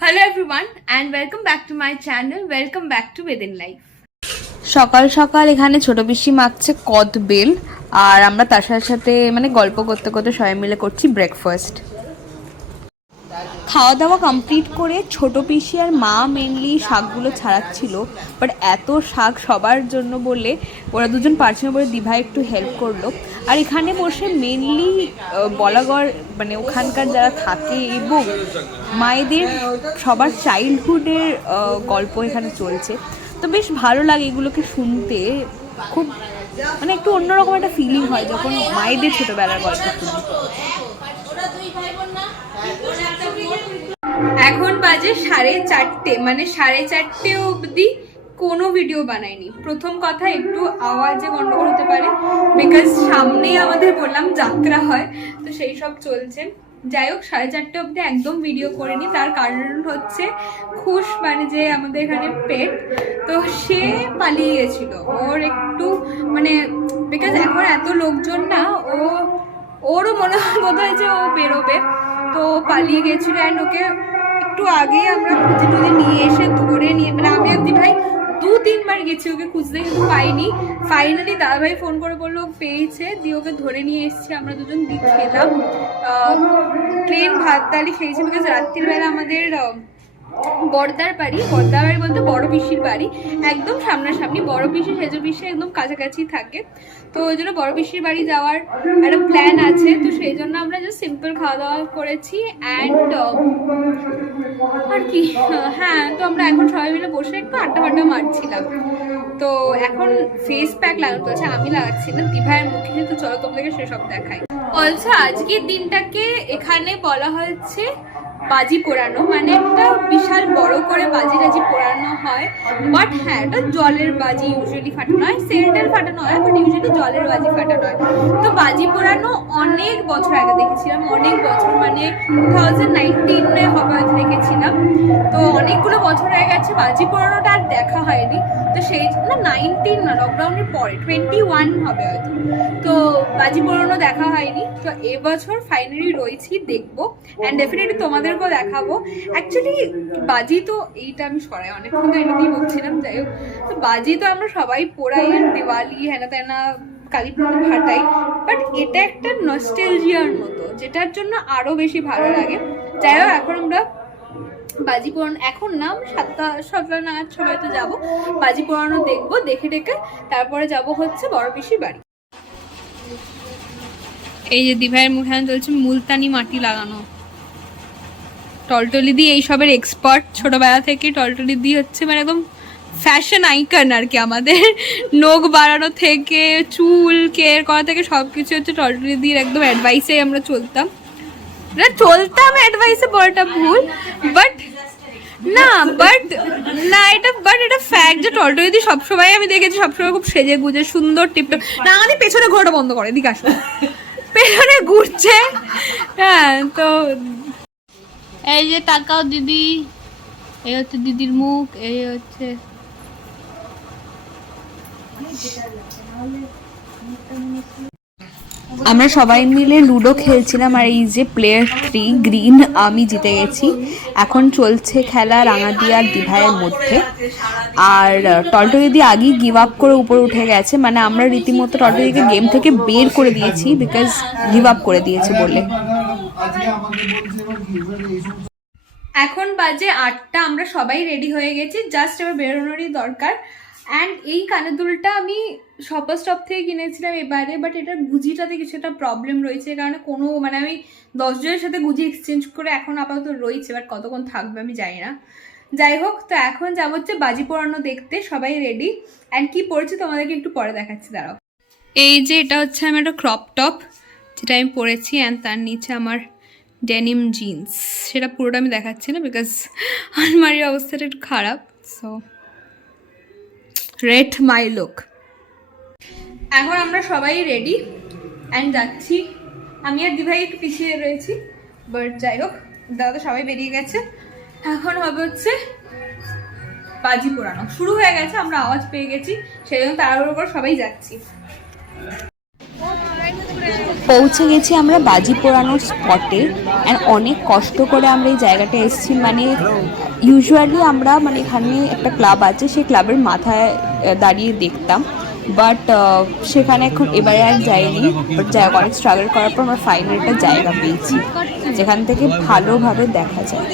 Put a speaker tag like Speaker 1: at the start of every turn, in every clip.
Speaker 1: Hello and back to my channel welcome back to সকাল সকাল এখানে ছোট বেশি মাখছে কদ বেল আর আমরা তার সাথে সাথে মানে গল্প করতে করতে সবাই মিলে করছি ব্রেকফাস্ট খাওয়া দাওয়া কমপ্লিট করে ছোট পিসি আর মা মেনলি শাকগুলো ছাড়াচ্ছিল বাট এত শাক সবার জন্য বলে ওরা দুজন পারছে না বলে দিভা একটু হেল্প করল। আর এখানে বসে মেনলি বলাগড় মানে ওখানকার যারা থাকে এবং মায়েদের সবার চাইল্ডহুডের গল্প এখানে চলছে। তো বেশ ভালো লাগে এগুলোকে শুনতে। খুব মানে একটু অন্যরকম একটা ফিলিং হয় যখন মায়েদের ছোটোবেলার গল্প শুনি। এখন বাজে সাড়ে চারটে মানে সাড়ে চারটে অবধি কোনো ভিডিও বানাইনি। প্রথম কথা, একটু আওয়াজে গন্ডগোল হতে পারে বিকজ সামনেই আমাদের বললাম যাত্রা হয়, তো সেই সব চলছে। যাই হোক, সাড়ে চারটে অবধি একদম ভিডিও করিনি, তার কারণ হচ্ছে খুশ মানে যে আমাদের এখানে পেট তো সে পালিয়ে গেছিল। ওর একটু মানে বিকজ এখন এত লোকজন না, ও, ওরও মনে হয় বোধ হয় যে ও বেরোবে। তো পালিয়ে গেছিল অ্যান্ড ওকে একটু আগেই আমরা খুঁজে টুজে নিয়ে এসে ধরে নিয়ে মানে আমি আর ভাই দু তিনবার গেছি, ওকে খুঁজতে কিন্তু পাইনি। ফাইনালি দাদাভাই ফোন করে বলল পেয়েছে। দিয়ে ওকে ধরে নিয়ে এসছে, আমরা দুজন দিয়ে খেলাম। ট্রেন ভাত ডালি খেয়েছি বিকজ রাত্রিবেলা আমাদের বর্দার বাড়ি বর্দার বাড়ি বলতে বড় পিসির বাড়ি। একদম সামনাসামনি, বড় পিসি, সেজ পিসি একদম কাছাকাছি থাকে। তো ওই জন্য বড় পিসির বাড়ি যাওয়ার একটা প্ল্যান আছে। তো সেই জন্য আমরা জাস্ট সিম্পল খাওয়া দাওয়া করেছি অ্যান্ড আর কি হ্যাঁ তো আমরা এখন সবাই মিলে বসে একটু আড্ডা ফাড্ডা মারছিলাম। তো এখন ফেস প্যাক লাগানো আছে আমি লাগাচ্ছি না, দিভাইয়ের মুখে। তো চলো তোমাদেরকে সেসব দেখাই। অলসো, আজকের দিনটাকে এখানে বলা হচ্ছে বাজি পোড়ানো মানে একটা বিশাল বড় করে বাজি টাজি পোড়ানো হয়। বাট হ্যাঁ এটা জলের বাজি ইউজুয়ালি ফাটানো হয়। সেলটেল ফাটানো হয় বাট ইউজুয়ালি জলের বাজি ফাটানো হয়। তো বাজি পোড়ানো অনেক বছর আগে দেখেছিলাম, অনেক বছর মানে টু থাউজেন্ড নাইনটিনে হবে দেখেছিলাম। তো অনেকগুলো বছর হয়ে গেছে বাজি পোড়ানোটা লকডাউনের পরে টোয়েন্টি ওয়ান হবে হয়তো। তো বাজি পোড়ানো দেখা হয়নি। তো এবছর ফাইনালি রয়েছি, দেখব। অ্যান্ড ডেফিনেটলি তোমাদেরকেও দেখাবো। অ্যাকচুয়ালি বাজি তো এইটা আমি সরাই, অনেকক্ষণ তো এটাতেই বলছিলাম, যাই হোক। তো বাজি তো আমরা সবাই পোড়াই, দিওয়ালি হ্যানা ত্যানা কালী পুজো ফাটাই। বাট এটা একটা নস্টেলজিয়ার মতো, যেটার জন্য আরও বেশি ভালো লাগে। যাই হোক, এখন আমরা বাজি পোড়ানো এখন না সাতটা সাতটা নাগাদ সময় তো যাব। বাজি পোড়ানো দেখব, দেখে দেখে তারপরে যাব হচ্ছে বড় পিসির বাড়ি। এই যে দিভাইয়ের মুখে চলছে মুলতানি মাটি লাগানো। টলটলি দিয়ে এইসবের এক্সপার্ট ছোটবেলা থেকে। টলটলি দি হচ্ছে মানে একদম ফ্যাশন আইকন আর কি আমাদের। নখ বাড়ানো থেকে, চুল কেয়ার করা থেকে সব কিছু হচ্ছে টলটলি দিয়ে একদম অ্যাডভাইসে আমরা চলতাম। না চলতাম অ্যাডভাইসে বড়টা ভুল বাট না বাট না, এটা বাট এটা ফ্যাক্ট যে টলটলি দিয়ে সবসময় আমি দেখেছি, সবসময় খুব সেজে গুজে, সুন্দর টিপটা না আমাদের পেছনে ঘোরাটা বন্ধ করে, এদিকে আসো। পেছনে ঘুরছে হ্যাঁ তো এই যে তাকাও দিদি, এই হচ্ছে দিদির মুখ, এই হচ্ছে আমরা সবাই মিলে লুডো খেলছিলাম আর এই যে প্লেয়ার থ্রি গ্রিন আমি জিতে গেছি। এখন চলছে খেলা রাঙাদি আর দিভাইয়ের মধ্যে। আর টল্টো দিদি আগেই গিভ আপ করে উপরে উঠে গেছে মানে আমরা রীতিমতো টল্টো দিদিকে গেম থেকে বের করে দিয়েছি বিকজ গিভ আপ করে দিয়েছে বলে। এখন বাজে আটটা, আমরা সবাই রেডি হয়ে গেছি। জাস্ট এবার বেরোনোরই দরকার। অ্যান্ড এই কানের দুলটা আমি শপার স্টপ থেকে কিনেছিলাম এবারে বাট এটার গুজিটাতে কিছু একটা প্রবলেম রয়েছে। কারণ কোনো মানে আমি দশজনের সাথে গুজি এক্সচেঞ্জ করে এখন আপাতত রয়েছে বাট কতক্ষণ থাকবে আমি জানি না। যাই হোক, তো এখন যাব হচ্ছে বাজি পোড়ানো দেখতে, সবাই রেডি অ্যান্ড কি পড়েছে তোমাদেরকে একটু পরে দেখাচ্ছি, দাঁড়াও। এই যে এটা হচ্ছে আমার একটা ক্রপ টপ যেটা আমি পরেছি অ্যান্ড তার নিচে আমার ডেনিম জিন্স সেটা পুরোটা আমি দেখাচ্ছি না বিকজ আলমারির অবস্থাটা একটু খারাপ সো রেট মাই লুক। এখন আমরা সবাই রেডি অ্যান্ড যাচ্ছি। আমি আর দিভাই একটু পিছিয়ে রয়েছি বাট যাই হোক, দাদা তো সবাই বেরিয়ে গেছে। এখন হবে হচ্ছে বাজি পোড়ানো। শুরু হয়ে গেছে, আমরা আওয়াজ পেয়ে গেছি, সেই জন্য তাড়াহুড়ো করে সবাই যাচ্ছি। পৌঁছে গেছি আমরা বাজি পোড়ানোর স্পটে অ্যান্ড অনেক কষ্ট করে আমরা এই জায়গাটা এসেছি। মানে ইউজুয়ালি আমরা মানে এখানে একটা ক্লাব আছে, সেই ক্লাবের মাথায় দাঁড়িয়ে দেখতাম। বাট সেখানে এখন এবারে আর যাইনি। বাট জায়গা অনেক স্ট্রাগল করার পর আমরা ফাইনাল একটা জায়গা পেয়েছি। যেখান থেকে ভালোভাবে দেখা যায়।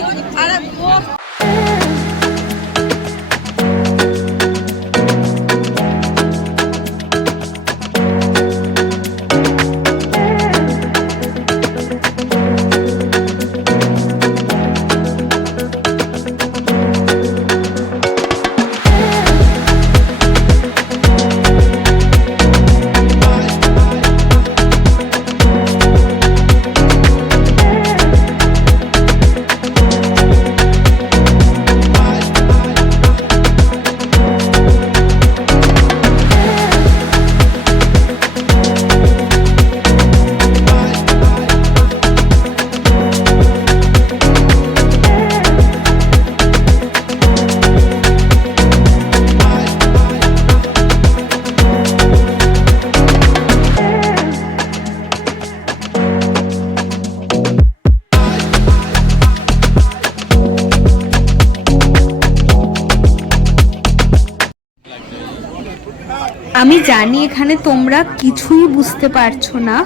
Speaker 1: জানি এখানে তোমরা কিছুই বুঝতে পারছ না।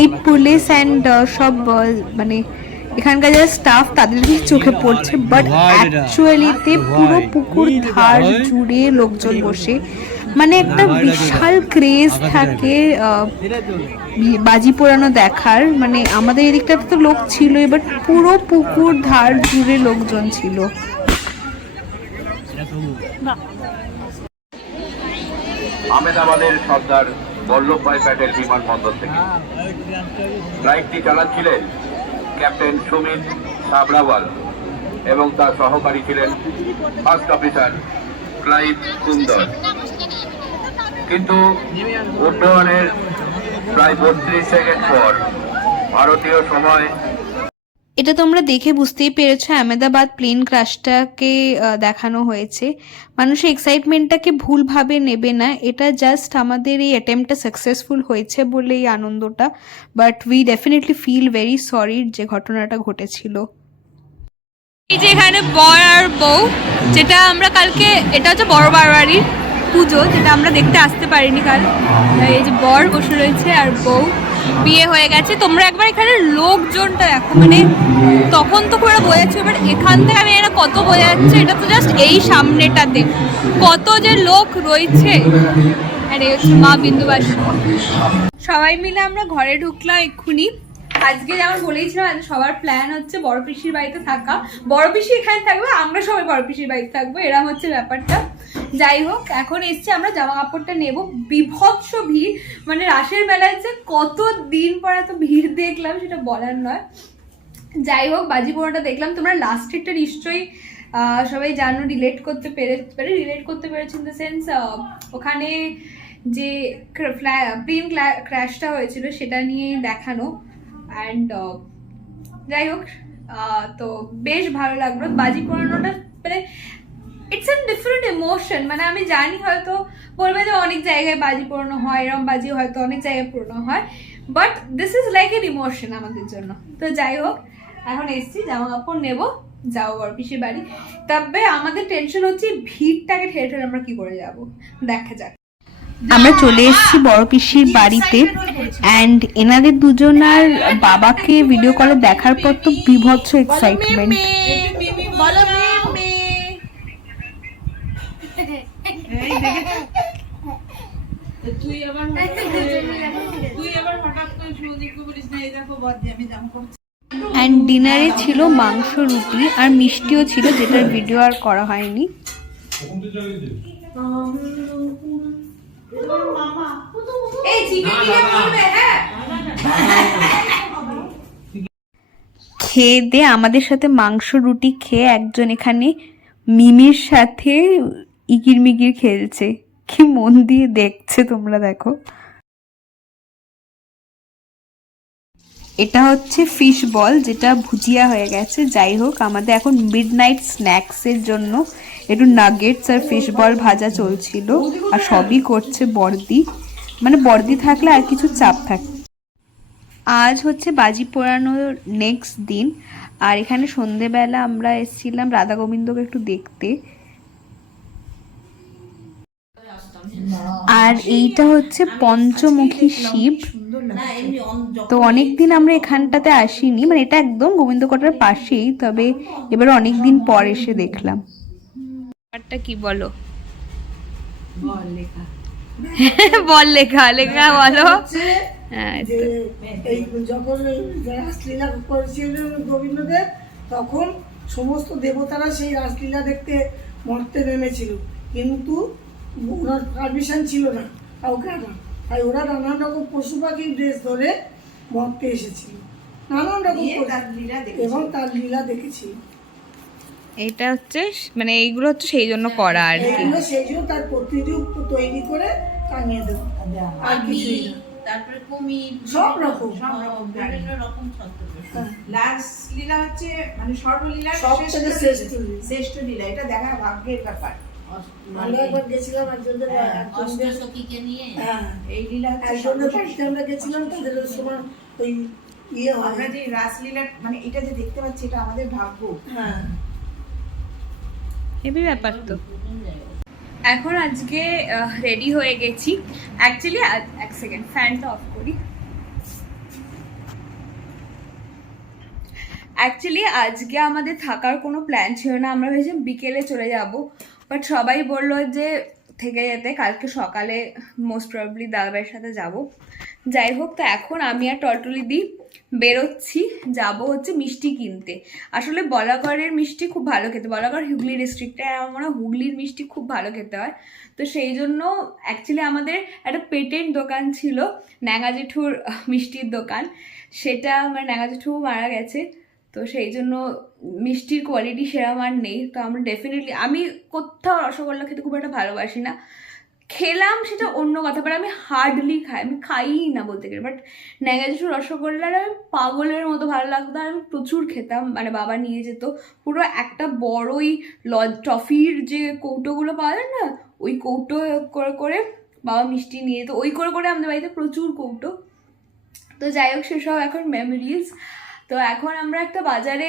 Speaker 1: এই পুলিশ অ্যান্ড সব মানে এখানকার যারা স্টাফ তাদেরকে চোখে পড়ছে বাট অ্যাকচুয়ালিতে পুরো পুকুর ধার জুড়ে লোকজন বসে। মানে একটা বিশাল ক্রেজ থাকে আহ, বাজি পোড়ানো দেখার। মানে আমাদের এদিকটাতে তো লোক ছিল এবার পুরো পুকুর ধার জুড়ে লোকজন ছিল।
Speaker 2: আহমেদাবাদের সর্দার বল্লভভাই প্যাটেল বিমানবন্দর থেকে। ফ্লাইটটি চালাচ্ছিলেন ক্যাপ্টেন সুমিত সাবরাওয়াল এবং তার সহকারী ছিলেন ফার্স্ট অফিসার ক্লাইভ কুন্দর। কিন্তু উড্ডয়নের প্রায় বত্রিশ সেকেন্ড পর ভারতীয় সময়
Speaker 1: এটা তোমরা দেখে বুঝতেই পেরেছ, আহমেদাবাদ প্লেন ক্রাশটাকে দেখানো হয়েছে। মানুষের এক্সাইটমেন্টটাকে ভুলভাবে নেবে না। এটা জাস্ট আমাদের এই অ্যাটেম্পটা সাকসেসফুল হয়েছে বলে এই আনন্দটা। But we definitely feel very sorry যে ঘটনাটা ঘটেছিল।
Speaker 3: এই যে এখানে বর আর বউ, যেটা আমরা কালকে, এটা হচ্ছে বড় বারবাড়ির পুজো, যেটা আমরা দেখতে আসতে পারিনি কাল। এই যে বর বসে রয়েছে আর বউ। বিয়ে হয়ে গেছে। তোমরা একবার এখানে লোকজনটা দেখো মানে তখন তো পুরো বোঝাচ্ছে, এবার এখান থেকে আমি এটা কত বোঝা যাচ্ছে এটা তো জাস্ট এই সামনেটাতে। কত যে লোক রয়েছে। আর মা বিন্দুবাসী। সবাই মিলে আমরা ঘরে ঢুকলাম এক্ষুনি। আজকে যেমন বলেইছিলাম আজকে সবার প্ল্যান হচ্ছে বড় পিসির বাড়িতে থাকা। বড় পিসি এখানে থাকবে, আমরা সবাই বড় পিসির বাড়িতে থাকব এরকম হচ্ছে ব্যাপারটা। যাই হোক, এখন এসছি আমরা জামা কাপড়টা নেব। বিভৎস ভিড়। মানে রাসের বেলায় যে কত দিন পর এত ভিড় দেখলাম সেটা বলার নয়। যাই হোক, বাজি পোড়াটা দেখলাম। তোমরা লাস্ট লাস্টেরটা নিশ্চয়ই সবাই জানো রিলেট করতে পেরে পেরে রিলেট করতে পেরেছি ইন দ্য সেন্স ওখানে যে প্লেন ক্র্যাশটা হয়েছিল সেটা নিয়ে দেখানো। অ্যান্ড যাই হোক তো বেশ ভালো লাগল। বাজি পোড়ানোটা মানে ইটস এন ডিফারেন্ট ইমোশন মানে আমি জানি হয়তো বলবে যে অনেক জায়গায় বাজি পোড়ানো হয় এরম বাজি হয়তো অনেক জায়গায় পোড়ানো হয় but this is like an emotion আমাদের জন্য। তো যাই হোক এখন এসছি জামা কাপড় নেব যাব বড় পিসির বাড়ি। তবে আমাদের টেনশন হচ্ছে ভিড়টাকে ঠেলে ঠেলে আমরা কি করে যাব? দেখা যাক।
Speaker 1: আমরা চলে এসেছি বড় পিসির বাড়িতে অ্যান্ড এনাদের দুজনার বাবাকে ভিডিও কলে দেখার পর তো বিভৎস এক্সাইটমেন্ট
Speaker 3: বলো মেয়ে
Speaker 4: তুই আবার তুই আবার হঠাৎ করে সৌদিককে বলিস না এই দেখো বদ আমি জামা কাপড়
Speaker 1: অ্যান্ড ডিনারে ছিল মাংস রুটি আর মিষ্টিও ছিল যেটার ভিডিও আর করা হয়নি।
Speaker 3: হ্যাঁ।
Speaker 1: খেয়ে দিয়ে আমাদের সাথে মাংস রুটি খেয়ে একজন এখানে মিমির সাথে ইকির মিকির খেলছে। কি মন দিয়ে দেখছে তোমরা দেখো। এটা হচ্ছে ফিশ বল যেটা ভুজিয়া হয়ে গেছে। যাই হোক, আমাদের এখন মিড নাইট স্ন্যাক্সের জন্য একটু নাগেটস আর ফিশ বল ভাজা চলছিল। আর সবই করছে বর্দি মানে বর্দি থাকলে আর কিছু চাপ থাকে আজ হচ্ছে বাজি পোড়ানোর নেক্সট দিন। আর এখানে সন্ধেবেলা আমরা এসেছিলাম রাধা গোবিন্দকে একটু দেখতে। আর এইটা হচ্ছে পঞ্চমুখী শিব।
Speaker 4: না এমনি অন-
Speaker 1: তো অনেকদিন আমরা এখানটাতে আসিনি মানে এটা একদম গোবিন্দকোটার পাশেই তবে এবার অনেক দিন পর এসে দেখলাম। ব্যাপারটা কি বলো?
Speaker 4: বল লেখা।
Speaker 1: লেখা লেখা বলো। হ্যাঁ
Speaker 5: যে এই যখন রাসলীলা করেছিলেন গোবিন্দদেব তখন সমস্ত দেবতারা সেই রাসলীলা দেখতে মর্তে নেমেছিল। কিন্তু ওনার পারমিশন ছিল না। কাউকে আনা তাই ওরা নানান রকম পশু পাখির ড্রেস ধরে মর্তে এসেছিল। নানান রকম
Speaker 4: তার লীলা দেখেছি।
Speaker 5: এবং তার লীলা দেখেছিল
Speaker 1: এটা হচ্ছে মানে এইগুলো হচ্ছে সেই জন্য করা আর কি।
Speaker 5: এইগুলো সেই জন্য তার প্রতিরূপ তৈরি করে টাঙিয়ে দেবো আর কিছুই না।
Speaker 4: তারপরে কুমির
Speaker 5: সব রকম।
Speaker 4: সব রকম বিভিন্ন রকম
Speaker 5: হ্যাঁ।
Speaker 4: লাস লীলা হচ্ছে মানে সর্বলীলা।
Speaker 5: শ্রেষ্ঠ লীলা
Speaker 4: এটা দেখা ভাগ্যের ব্যাপার।
Speaker 5: আমরা একবার গেছিলাম একজনদের একজনদের
Speaker 6: অষ্টসখীকে নিয়ে?
Speaker 5: হ্যাঁ
Speaker 4: এই লীলা হচ্ছে
Speaker 5: একজনের বাড়িতে আমরা গেছিলাম তাদের ওই সময় ওই ইয়ে
Speaker 4: আমরা যে রাসলীলা মানে এটা যে দেখতে পাচ্ছি এটা আমাদের ভাগ্য।
Speaker 5: হ্যাঁ।
Speaker 1: হেভি ব্যাপার তো। এখন আজকে রেডি হয়ে গেছি। অ্যাকচুয়ালি এক সেকেন্ড ফ্যানটা অফ করি। অ্যাকচুয়ালি আজকে আমাদের থাকার কোনো প্ল্যান ছিল না। আমরা ভেবেছিলাম বিকেলে চলে যাব। বাট সবাই বলল যে থেকে যেতে, কালকে সকালে মোস্ট প্রবলি দাদাভাইয়ের সাথে যাব। যাই হোক, তো এখন আমি আর টলটলি দিই বেরোচ্ছি। যাব হচ্ছে মিষ্টি কিনতে। আসলে বলাগড়ের মিষ্টি খুব ভালো খেতে। বলাগড় হুগলি ডিস্ট্রিক্টে আমার মনে হয় হুগলির মিষ্টি খুব ভালো খেতে হয়। তো সেই জন্য অ্যাকচুয়ালি আমাদের একটা পেটেন্ট দোকান ছিল ন্যাঙা মিষ্টির দোকান। সেটা আমার ন্যাঙা জেঠু মারা গেছে। তো সেই জন্য মিষ্টির কোয়ালিটি সেরকম আর নেই। তো আমরা ডেফিনেটলি আমি কোথাও রসগোল্লা খেতে খুব একটা ভালোবাসি না। খেলাম সেটা অন্য কথা বাট আমি হার্ডলি খাই, আমি খাই না বলতে গেলে। বাট ন্যাগাজু রসগোল্লার আমি পাগলের মতো ভালো লাগতো, আর আমি প্রচুর খেতাম। মানে বাবা নিয়ে যেত, পুরো একটা বড়ই ল টফির যে কৌটোগুলো পাওয়া যায় না, ওই কৌটো করে করে বাবা মিষ্টি নিয়ে যেত। ওই করে করে আমাদের বাড়িতে প্রচুর কৌটো। তো যাই হোক, সেসব এখন মেমোরিজ তো এখন আমরা একটা বাজারে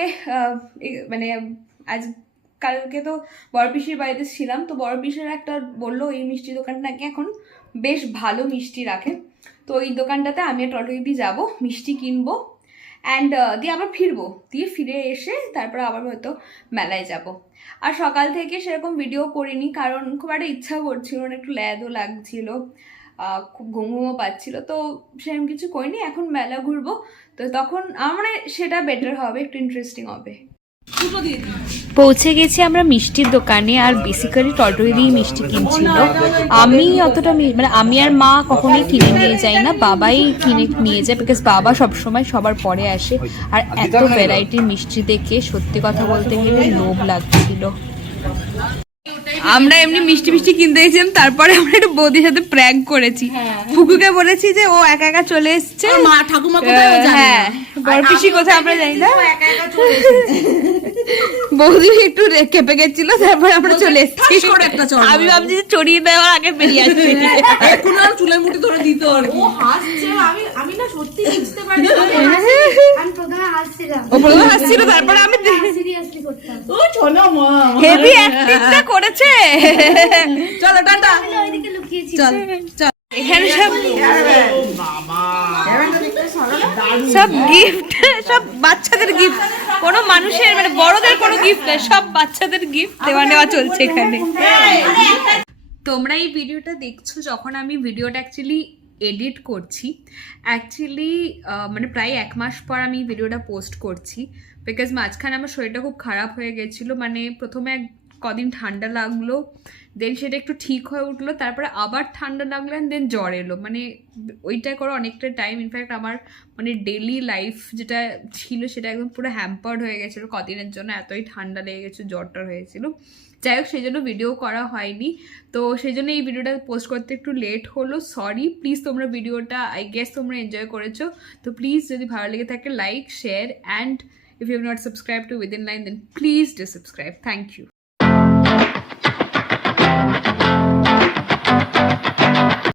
Speaker 1: মানে আজ কালকে তো বড়পিসির বাড়িতে ছিলাম, তো বড়পিসির একটা বলল, এই মিষ্টি দোকানটা নাকি এখন বেশ ভালো মিষ্টি রাখে। তো ওই দোকানটাতে আমি টটকি দিয়ে যাব, মিষ্টি কিনবো অ্যান্ড দিয়ে আবার ফিরবো। দিয়ে ফিরে এসে তারপরে আবার হয়তো মেলায় যাব। আর সকাল থেকে সেরকম ভিডিও করিনি, কারণ খুব একটা ইচ্ছা করছিল না, একটু ল্যাদও লাগছিল। আহ, খুব ঘুমঘুমো পাচ্ছিল। তো সেরকম কিছু করিনি এখন মেলা ঘুরবো। তো তখন আমার সেটা বেটার হবে একটু ইন্টারেস্টিং হবে। পৌঁছে গেছি আমরা মিষ্টির দোকানে আর বেসিক্যালি দিয়ে মিষ্টি কিনছিল। আমি অতটা মি- মানে আমি আর মা কখনোই কিনে নিয়ে যাই না বাবাই কিনে নিয়ে যায় বিকজ বাবা সবসময় সবার পরে আসে। আর এত ভ্যারাইটির মিষ্টি দেখে সত্যি কথা বলতে গেলে লোভ লাগছিল। আমরা এমনি মিষ্টি মিষ্টি কিনতে গেছিলাম তারপরে আমরা একটু বৌদির সাথে প্র্যাঙ্ক করেছি। ফুকুকে বলেছি যে ও একা একা চলে এসছে।
Speaker 6: মা ঠাকুমা কোথায় জানে
Speaker 1: হ্যাঁ। বড় পিসি কোথায় আমরা জানি না।
Speaker 4: একা একা চলে এসেছে।
Speaker 1: বৌদি একটু কেঁপে গেছিল তারপর আমরা চলে এসেছি।
Speaker 6: করে একটা চড়
Speaker 1: আমি ভাবছি যে চড়িয়ে দেওয়ার আগে বেরিয়ে আসছি
Speaker 6: এখন আর চুলের মুঠি ধরে দিত আর
Speaker 4: ও হাসছে আমি সত্যি বুঝতে পারি
Speaker 7: আমি প্রথমে হাসছিলাম।
Speaker 1: ও প্রথমে হাসছিল তারপরে আমি
Speaker 7: সিরিয়াসলি করতাম।
Speaker 6: ও ছোনা মা
Speaker 1: হেভি অ্যাক্টিংটা করেছে।
Speaker 6: চলো টাটা।
Speaker 7: আমি ওইদিকে লুকিয়েছি।
Speaker 6: চল চল।
Speaker 1: এখানে সব সব গিফট সব বাচ্চাদের গিফট কোনো মানুষের মানে বড়দের কোনো গিফট নয় সব বাচ্চাদের গিফট দেওয়া নেওয়া চলছে এখানে। তোমরা এই ভিডিওটা দেখছ যখন আমি ভিডিওটা অ্যাকচুয়ালি এডিট করছি। অ্যাকচুয়ালি মানে প্রায় এক মাস পর আমি ভিডিওটা পোস্ট করছি। বিকজ মাঝখানে আমার শরীরটা খুব খারাপ হয়ে গেছিল। মানে প্রথমে এক কদিন ঠান্ডা লাগল দেন সেটা একটু ঠিক হয়ে উঠল, তারপরে আবার ঠান্ডা লাগল অ্যান্ড দেন জ্বর এলো। মানে ওইটা করে অনেকটা টাইম ইনফ্যাক্ট আমার মানে ডেলি লাইফ যেটা ছিল সেটা একদম পুরো হ্যাম্পার্ড হয়ে গেছিল কদিনের জন্য, এতই ঠান্ডা লেগে গেছিল জ্বরটা হয়েছিল। যাই হোক, সেই জন্য ভিডিও করা হয়নি। তো সেই জন্য এই ভিডিওটা পোস্ট করতে একটু লেট হলো সরি প্লিজ তোমরা ভিডিওটা আই গেস তোমরা এনজয় করেছ। তো প্লিজ যদি ভালো লেগে থাকে like share and if you not subscribe to within line then please do subscribe thank you